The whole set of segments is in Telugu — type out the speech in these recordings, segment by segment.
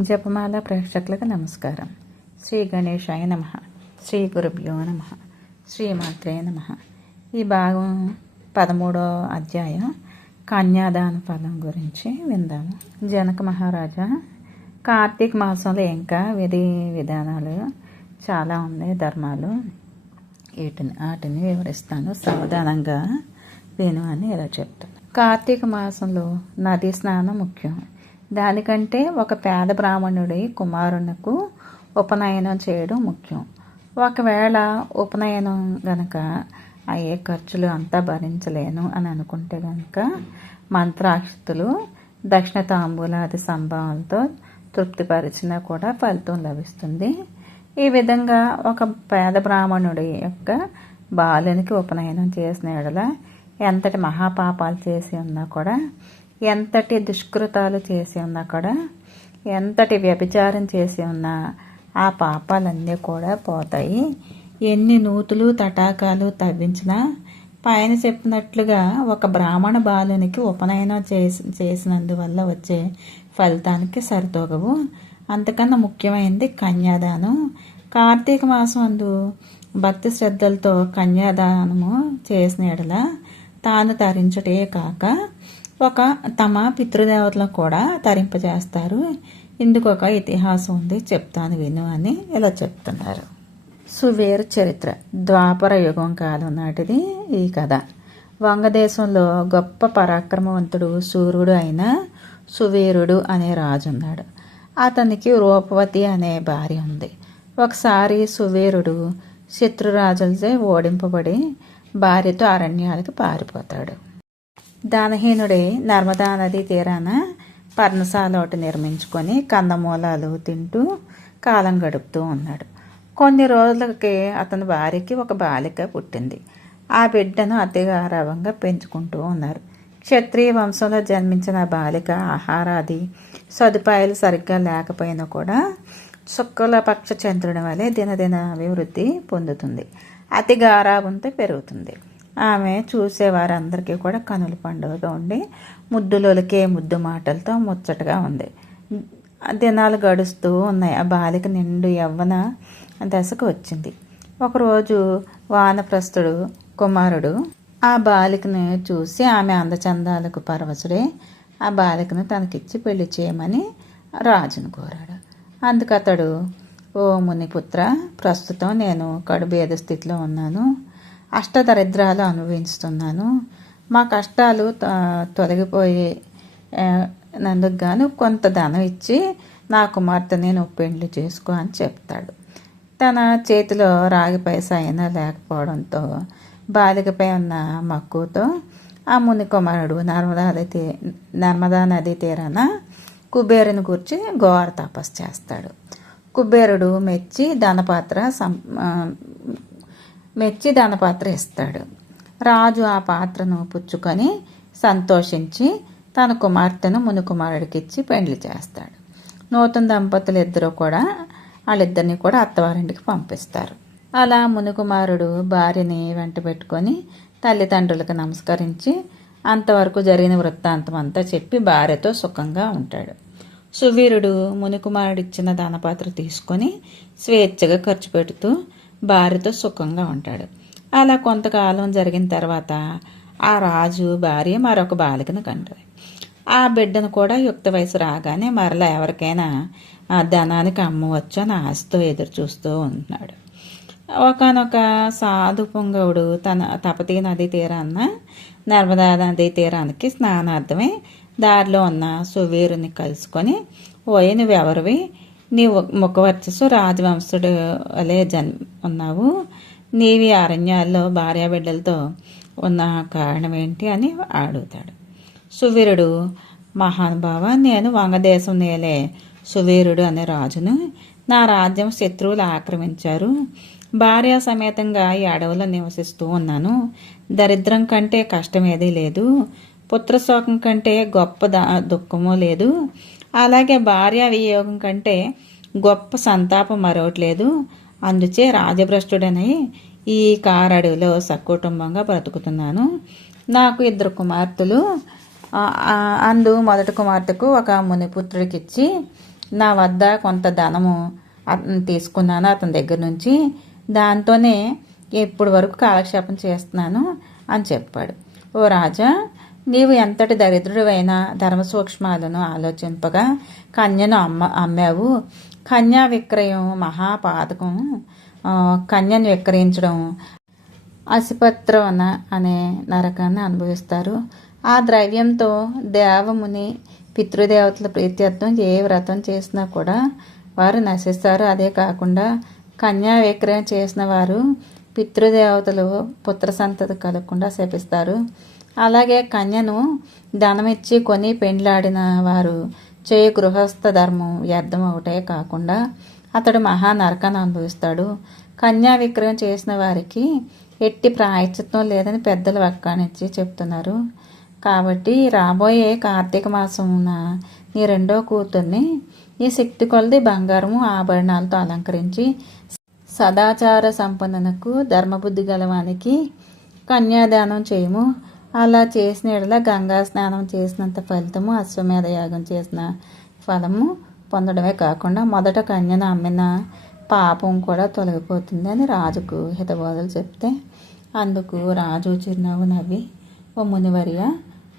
జపమాల ప్రేక్షకులకు నమస్కారం. శ్రీ గణేశాయ నమ. శ్రీ గురుభ్యో నమ. శ్రీమాత్రే నమ. ఈ భాగం పదమూడో అధ్యాయం కన్యాదాన ఫలం గురించి విందాము. జనక మహారాజా కార్తీక మాసంలో ఇంకా విధి విధానాలు చాలా ఉన్నాయి ధర్మాలు. వీటిని వాటిని వివరిస్తాను. సావధానంగా విను అని ఇలా చెప్తాను. కార్తీక మాసంలో నదీ స్నానం ముఖ్యం. దానికంటే ఒక పేద బ్రాహ్మణుడి కుమారునకు ఉపనయనం చేయడం ముఖ్యం. ఒకవేళ ఉపనయనం గనక అయ్యే ఖర్చులు అంతా భరించలేను అని అనుకుంటే గనక మంత్రాక్షతులు దక్షిణ తాంబూలాది సంభావంతో తృప్తిపరిచినా కూడా ఫలితం లభిస్తుంది. ఈ విధంగా ఒక పేద బ్రాహ్మణుడి యొక్క బాలునికి ఉపనయనం చేసిన ఎడల ఎంతటి మహాపాపాలు చేసి ఉన్నా కూడా ఎంతటి దుష్కృతాలు చేసి ఉన్నా కూడా ఎంతటి వ్యభిచారం చేసి ఉన్నా ఆ పాపాలన్నీ కూడా పోతాయి. ఎన్ని నూతులు తటాకాలు తవ్వించినా పైన చెప్పినట్లుగా ఒక బ్రాహ్మణ బాలునికి ఉపనయనం చేసి చేసినందువల్ల వచ్చే ఫలితానికి సరితూగవు. అంతకన్నా ముఖ్యమైనది కన్యాదానం. కార్తీక మాసం అందు భక్తి శ్రద్ధలతో కన్యాదానము చేసిన ఎడల తాను తరించుటే కాక ఒక తమ పితృదేవతలను కూడా తరింపజేస్తారు. ఇందుకు ఒక ఇతిహాసం ఉంది. చెప్తాను విను అని ఇలా చెప్తున్నారు. సువేరు చరిత్ర. ద్వాపర యుగం కాలం నాటిది ఈ కథ. వంగదేశంలో గొప్ప పరాక్రమవంతుడు సూర్యుడు అయిన సువీరుడు అనే రాజు ఉన్నాడు. అతనికి రూపవతి అనే భార్య ఉంది. ఒకసారి సువీరుడు శత్రురాజులచే ఓడింపబడి భార్యతో అరణ్యాలకు పారిపోతాడు. దానహీనుడే నర్మదా నది తీరాన పర్ణశాల ఒకటి నిర్మించుకొని కందమూలాలు తింటూ కాలం గడుపుతూ ఉన్నాడు. కొన్ని రోజులకి అతని భార్యకి ఒక బాలిక పుట్టింది. ఆ బిడ్డను అతిగారవంగా పెంచుకుంటూ ఉన్నారు. క్షత్రియ వంశంలో జన్మించిన బాలిక ఆహారాది సదుపాయాలు సరిగ్గా లేకపోయినా కూడా శుక్ల పక్ష చంద్రుని వలె దినదిన అభివృద్ధి పొందుతుంది. అతి గారాబంతో పెరుగుతుంది. ఆమె చూసేవారందరికీ కూడా కనుల పండుగగా ఉండి ముద్దులొలికే ముద్దు మాటలతో ముచ్చటగా ఉంది. దినాలు గడుస్తూ ఉన్నాయి. ఆ బాలిక నిండు యవ్వన దశకు వచ్చింది. ఒకరోజు వానప్రస్థుడు కుమారుడు ఆ బాలికను చూసి ఆమె అందచందాలకు పరవశుడే ఆ బాలికను తనకిచ్చి పెళ్ళి చేయమని రాజును కోరాడు. అందుకు అతడు ఓ మునిపుత్ర ప్రస్తుతం నేను కడుబేద స్థితిలో ఉన్నాను. అష్టదరిద్రాలు అనుభవిస్తున్నాను. మా కష్టాలు తొలగిపోయి నందుకు గాను కొంత ధనం ఇచ్చి నా కుమార్తె నేను పెండ్లు చేసుకో అని చెప్తాడు. తన చేతిలో రాగి పైస అయినా లేకపోవడంతో బాలికపై ఉన్న మక్కువతో ఆ ముని కుమారుడు నర్మదా నది నర్మదా నది తీరాన కుబేరుని గురించి ఘోర తపస్సు చేస్తాడు. కుబేరుడు మెచ్చి ధనపాత్ర సం మెచ్చి ధనపాత్ర ఇస్తాడు రాజు ఆ పాత్రను పుచ్చుకొని సంతోషించి తన కుమార్తెను మునుకుమారుడికి ఇచ్చి పెండ్లి చేస్తాడు. నూతన దంపతులు ఇద్దరు కూడా వాళ్ళిద్దరిని కూడా అత్తవారింటికి పంపిస్తారు. అలా మునుకుమారుడు భార్యని వెంట పెట్టుకొని తల్లిదండ్రులకు నమస్కరించి అంతవరకు జరిగిన వృత్తాంతం అంతా చెప్పి భార్యతో సుఖంగా ఉంటాడు. సువీరుడు మునికుమారుడిచ్చిన దానపాత్ర తీసుకొని స్వేచ్ఛగా ఖర్చు పెడుతూ భార్యతో సుఖంగా ఉంటాడు. అలా కొంతకాలం జరిగిన తర్వాత ఆ రాజు భార్య మరొక బాలికను కంటుంది. ఆ బిడ్డను కూడా యుక్త వయసు రాగానే మరలా ఎవరికైనా ఆ ధనానికి అమ్మవచ్చు అని ఆశతో ఎదురు చూస్తూ ఉంటున్నాడు. ఒకనొక సాధు పొంగవుడు తన తపతీ నది తీరాన్న నర్మదా నదీ తీరానికి స్నానార్థమే దారిలో ఉన్న సువీరుని కలుసుకొని ఓయ నువ్వెవరివి నీ ముఖవర్చస్సు రాజవంశుడు వలె జన్ ఉన్నావు. నీవి అరణ్యాల్లో భార్యాబిడ్డలతో ఉన్న కారణం ఏంటి అని అడుగుతాడు. సువీరుడు మహానుభావ నేను వంగదేశం నేలే. సువీరుడు అనే రాజును నా రాజ్యం శత్రువులు ఆక్రమించారు. భార్య సమేతంగా ఈ అడవులో నివసిస్తూ ఉన్నాను. దరిద్రం కంటే కష్టం ఏదీ లేదు. పుత్రశోకం కంటే గొప్ప దుఃఖము లేదు. అలాగే భార్య వియోగం కంటే గొప్ప సంతాపం మరొకట్లేదు. అందుచే రాజభ్రష్టుడనై ఈ కారడవిలో సకుటుంబంగా బ్రతుకుతున్నాను. నాకు ఇద్దరు కుమార్తెలు. అందు మొదటి కుమార్తెకు ఒక మునిపుత్రుడికిచ్చి నా వద్ద కొంత ధనము అతను తీసుకున్నాను అతని దగ్గర నుంచి. దాంతోనే ఇప్పటి వరకు కాలక్షేపం చేస్తున్నాను అని చెప్పాడు. ఓ రాజా నీవు ఎంతటి దరిద్రుడైనా ధర్మసూక్ష్మాలను ఆలోచింపగా కన్యను అమ్మ అమ్మావు. కన్యా విక్రయం మహాపాతకం. కన్యను విక్రయించడం అసిపత్రవన అనే నరకాన్ని అనుభవిస్తారు. ఆ ద్రవ్యంతో దేవముని పితృదేవతల ప్రీత్యర్థం ఏ వ్రతం చేసినా కూడా వారు నశిస్తారు. అదే కాకుండా కన్యా విక్రయం చేసిన వారు పితృదేవతలు పుత్ర సంతతి కలగకుండా శపిస్తారు. అలాగే కన్యను ధనమిచ్చి కొని పెండ్లాడిన వారు చేయ గృహస్థ ధర్మం వ్యర్థం ఒకటే కాకుండా అతడు మహా నరకాన్ని అనుభవిస్తాడు. కన్యా విక్రయం చేసిన వారికి ఎట్టి ప్రాయచిత్వం లేదని పెద్దలు వక్కానిచ్చి చెప్తున్నారు. కాబట్టి రాబోయే కార్తీక మాసమున నీ రెండో కూతుర్ని నీ శక్తి కొలది బంగారము ఆభరణాలతో అలంకరించి సదాచార సంపన్ననకు ధర్మబుద్ధి గలవానికి కన్యాదానం చేయము. అలా చేసిన ఎడల గంగా స్నానం చేసినంత ఫలితము అశ్వమేధ యాగం చేసిన ఫలము పొందడమే కాకుండా మొదట కన్యను అమ్మిన పాపం కూడా తొలగిపోతుంది అని రాజుకు హితబోధలు చెప్తే అందుకు రాజు చిరునవ్వు నవ్వి ఓ మునివర్య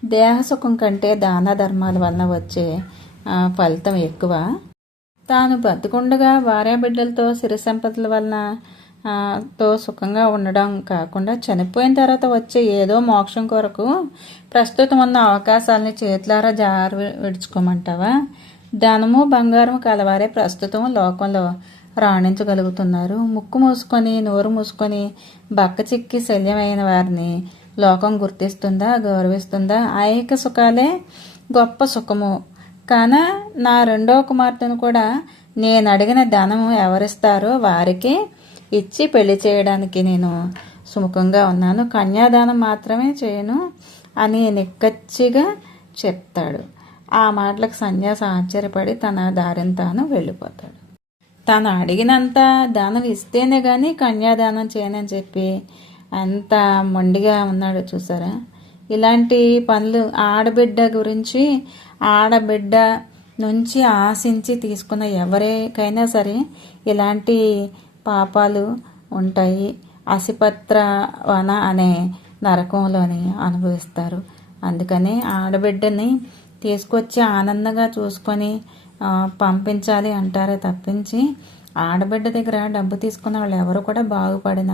దేహసుఖం కంటే దాన ధర్మాల వలన వచ్చే ఫలితం ఎక్కువ. తాను బతుకుండగా భార్యాబిడ్డలతో సిరి సంపదల వలన తో సుఖంగా ఉండడం కాకుండా చనిపోయిన తర్వాత వచ్చే ఏదో మోక్షం కొరకు ప్రస్తుతం ఉన్న అవకాశాలని చేతులారా జారు విడుచుకోమంటావా? ధనము బంగారం కలవారే ప్రస్తుతం లోకంలో రాణించగలుగుతున్నారు. ముక్కు మూసుకొని నోరు మూసుకొని బక్క చిక్కి శల్యమైన వారిని లోకం గుర్తిస్తుందా గౌరవిస్తుందా? ఐక సుఖాలే గొప్ప సుఖము. కాన నా రెండో కుమార్తెను కూడా నేను అడిగిన ధనము ఎవరిస్తారో వారికి ఇచ్చి పెళ్ళి చేయడానికి నేను సుముఖంగా ఉన్నాను. కన్యాదానం మాత్రమే చేయను అని నిక్కచ్చిగా చెప్తాడు. ఆ మాటలకు సన్యాసం ఆశ్చర్యపడి తన దారిని తాను వెళ్ళిపోతాడు. తను అడిగినంత దానం ఇస్తేనే కానీ కన్యాదానం చేయనని చెప్పి అంత మొండిగా ఉన్నాడు చూసారా? ఇలాంటి పనులు ఆడబిడ్డ గురించి ఆడబిడ్డ నుంచి ఆశించి తీసుకున్న ఎవరికైనా సరే ఇలాంటి పాపాలు ఉంటాయి. అసిపత్ర వన అనే నరకంలోని అనుభవిస్తారు. అందుకని ఆడబిడ్డని తీసుకొచ్చి ఆనందంగా చూసుకొని పంపించాలి అంటారే తప్పించి ఆడబిడ్డ దగ్గర డబ్బు తీసుకున్న వాళ్ళు ఎవరు కూడా బాగుపడిన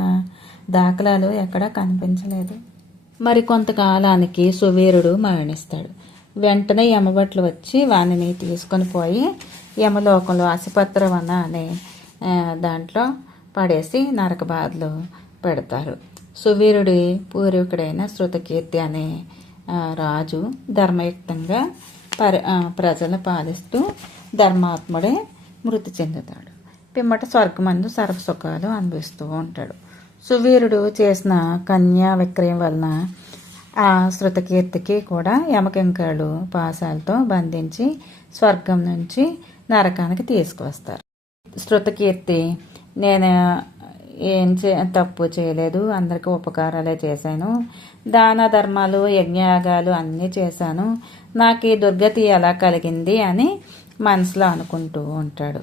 దాఖలాలు ఎక్కడా కనిపించలేదు. మరి కొంతకాలానికి సువీరుడు మరణిస్తాడు. వెంటనే యమభట్లు వచ్చి వానిని తీసుకొని పోయి యమలోకంలో అసిపత్రవన అనే దాంట్లో పడేసి నరక బాధలు పెడతారు. సువీరుడి పూర్వీకుడైన శృతకీర్తి అనే రాజు ధర్మయుక్తంగా పరి ప్రజలు ప్రజలను పాలిస్తూ ధర్మాత్ముడే మృతి చెందుతాడు. పిమ్మట స్వర్గమందు సర్వసుఖాలు అనుభవిస్తూ ఉంటాడు. సువీరుడు చేసిన కన్యా విక్రయం వలన ఆ శృతకీర్తికి కూడా యమకింకరులు పాశాలతో బంధించి స్వర్గం నుంచి నరకానికి తీసుకువస్తారు. శృతకీర్తి. నేను ఏం చే తప్పు చేయలేదు. అందరికీ ఉపకారాలే చేశాను. దాన ధర్మాలు యజ్ఞయాగాలు అన్నీ చేశాను. నాకు ఈ దుర్గతి ఎలా కలిగింది అని మనసులో అనుకుంటూ ఉంటాడు.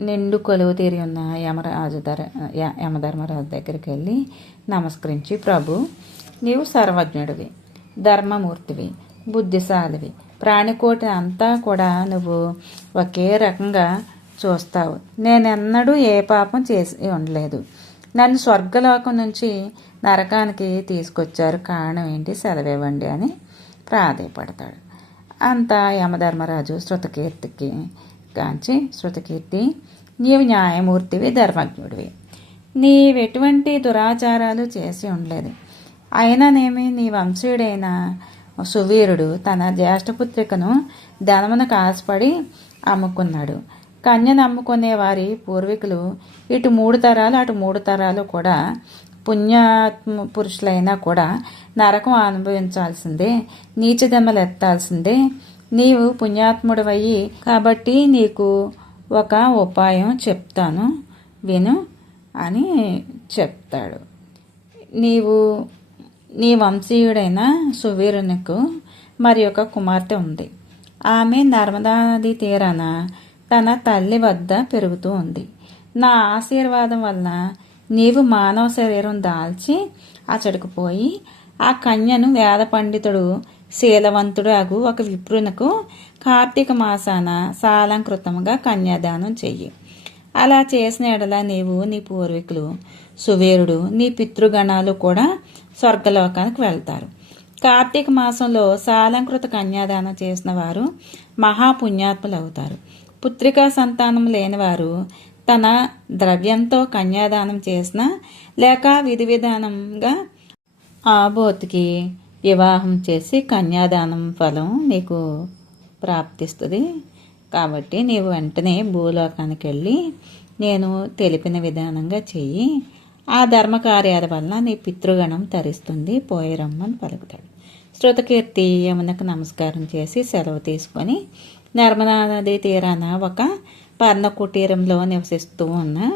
నిండు కొలువు తీరి ఉన్న యమరాజు ధర యమధర్మరాజు దగ్గరికి వెళ్ళి నమస్కరించి ప్రభు నీవు సర్వజ్ఞుడివి ధర్మమూర్తివి బుద్ధిశాలివి. ప్రాణికోటి అంతా కూడా నువ్వు ఒకే రకంగా చూస్తావు. నేనెన్నడూ ఏ పాపం చేసి ఉండలేదు. నన్ను స్వర్గలోకం నుంచి నరకానికి తీసుకొచ్చారు. కారణం ఏంటి? సెలవివ్వండి అని ప్రాధేయపడతాడు. అంతా యమధర్మరాజు శృతకీర్తికి కాంచి శృతకీర్తి నీవు న్యాయమూర్తివి ధర్మజ్ఞుడివి. నీవెటువంటి దురాచారాలు చేసి ఉండలేదు. అయినానేమి నీ వంశీయుడైన సువీరుడు తన జ్యేష్ఠపుత్రికను ధనమునకు ఆశపడి అమ్ముకున్నాడు. కన్య నమ్ముకునే వారి పూర్వీకులు ఇటు మూడు తరాలు అటు మూడు తరాలు కూడా పుణ్యాత్మ పురుషులైనా కూడా నరకం అనుభవించాల్సిందే నీచదెమ్మలు ఎత్తాల్సిందే. నీవు పుణ్యాత్ముడవయ్యి కాబట్టి నీకు ఒక ఉపాయం చెప్తాను విను అని చెప్తాడు. నీవు నీ వంశీయుడైన సువీరునికు మరి ఒక కుమార్తె ఉంది. ఆమె నర్మదా నది తీరాన తన తల్లి వద్ద పెరుగుతూ ఉంది. నా ఆశీర్వాదం వలన నీవు మానవ శరీరం దాల్చి అచడుకుపోయి ఆ కన్యను వేద పండితుడు శీలవంతుడు అగు ఒక విప్రునకు కార్తీక మాసాన సాలంకృతముగా కన్యాదానం చెయ్యి. అలా చేసిన ఎడల నీవు నీ పూర్వీకులు సువీరుడు నీ పితృగణాలు కూడా స్వర్గలోకానికి వెళ్తారు. కార్తీక మాసంలో సాలంకృత కన్యాదానం చేసిన వారు మహాపుణ్యాత్ములు అవుతారు పుత్రికా సంతానం లేనివారు తన ద్రవ్యంతో కన్యాదానం చేసిన లేక విధి విధానంగా ఆబోతికి వివాహం చేసి కన్యాదానం ఫలం నీకు ప్రాప్తిస్తుంది. కాబట్టి నీవు వెంటనే భూలోకానికి వెళ్ళి నేను తెలిపిన విధానంగా చెయ్యి. ఆ ధర్మకార్యాల వల్ల వలన నీ పితృగణం తరిస్తుంది. పోయిరమ్మని పలుకుతాడు. శృతకీర్తి యమునకు నమస్కారం చేసి సెలవు తీసుకొని నర్మదా నది తీరాన ఒక పర్ణ కుటీరంలో నివసిస్తూ ఉన్న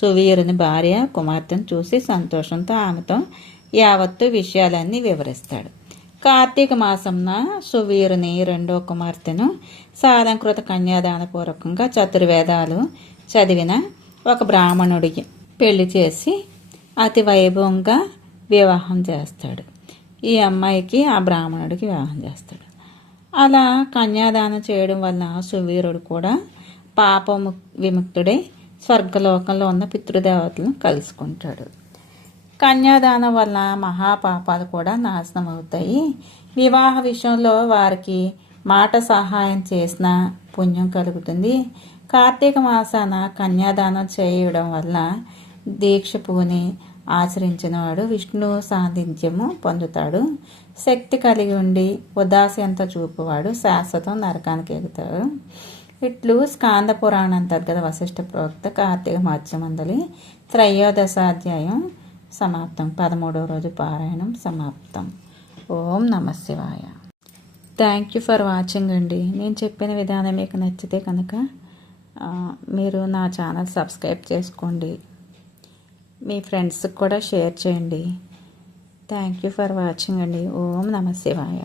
సువీరుని భార్య కుమార్తెను చూసి సంతోషంతో ఆమెతో యావత్తు విషయాలన్నీ వివరిస్తాడు. కార్తీక మాసంన సువీరుని రెండో కుమార్తెను సాలంకృత కన్యాదానపూర్వకంగా చతుర్వేదాలు చదివిన ఒక బ్రాహ్మణుడికి పెళ్ళి చేసి అతి వైభవంగా వివాహం చేస్తాడు. ఈ అమ్మాయికి ఆ బ్రాహ్మణుడికి వివాహం చేస్తాడు. అలా కన్యాదానం చేయడం వలన సువీరుడు కూడా పాప విముక్తుడై స్వర్గలోకంలో ఉన్న పితృదేవతలను కలుసుకుంటాడు. కన్యాదానం వల్ల మహాపాపాలు కూడా నాశనం అవుతాయి. వివాహ విషయంలో వారికి మాట సహాయం చేసిన పుణ్యం కలుగుతుంది. కార్తీక మాసాన కన్యాదానం చేయడం వల్ల దీక్ష పూని ఆచరించిన వాడు విష్ణు సాన్నిధ్యము పొందుతాడు. శక్తి కలిగి ఉండి ఉదాసీనత చూపువాడు శాశ్వతం నరకానికి ఎగుతాడు. ఇట్లు స్కాంద పురాణ అంతర్గత వశిష్ఠ ప్రోక్త కార్తీక మత్స్యమందలి త్రయోదశాధ్యాయం సమాప్తం. పదమూడవ రోజు పారాయణం సమాప్తం. ఓం నమ శివాయ. థ్యాంక్ యూ ఫర్ వాచింగ్ అండి. నేను చెప్పిన విధానం మీకు నచ్చితే కనుక మీరు నా ఛానల్ సబ్స్క్రైబ్ చేసుకోండి. మీ ఫ్రెండ్స్కి కూడా షేర్ చేయండి. థ్యాంక్ యూ ఫర్ వాచింగ్ అండి. ఓం నమ శివాయ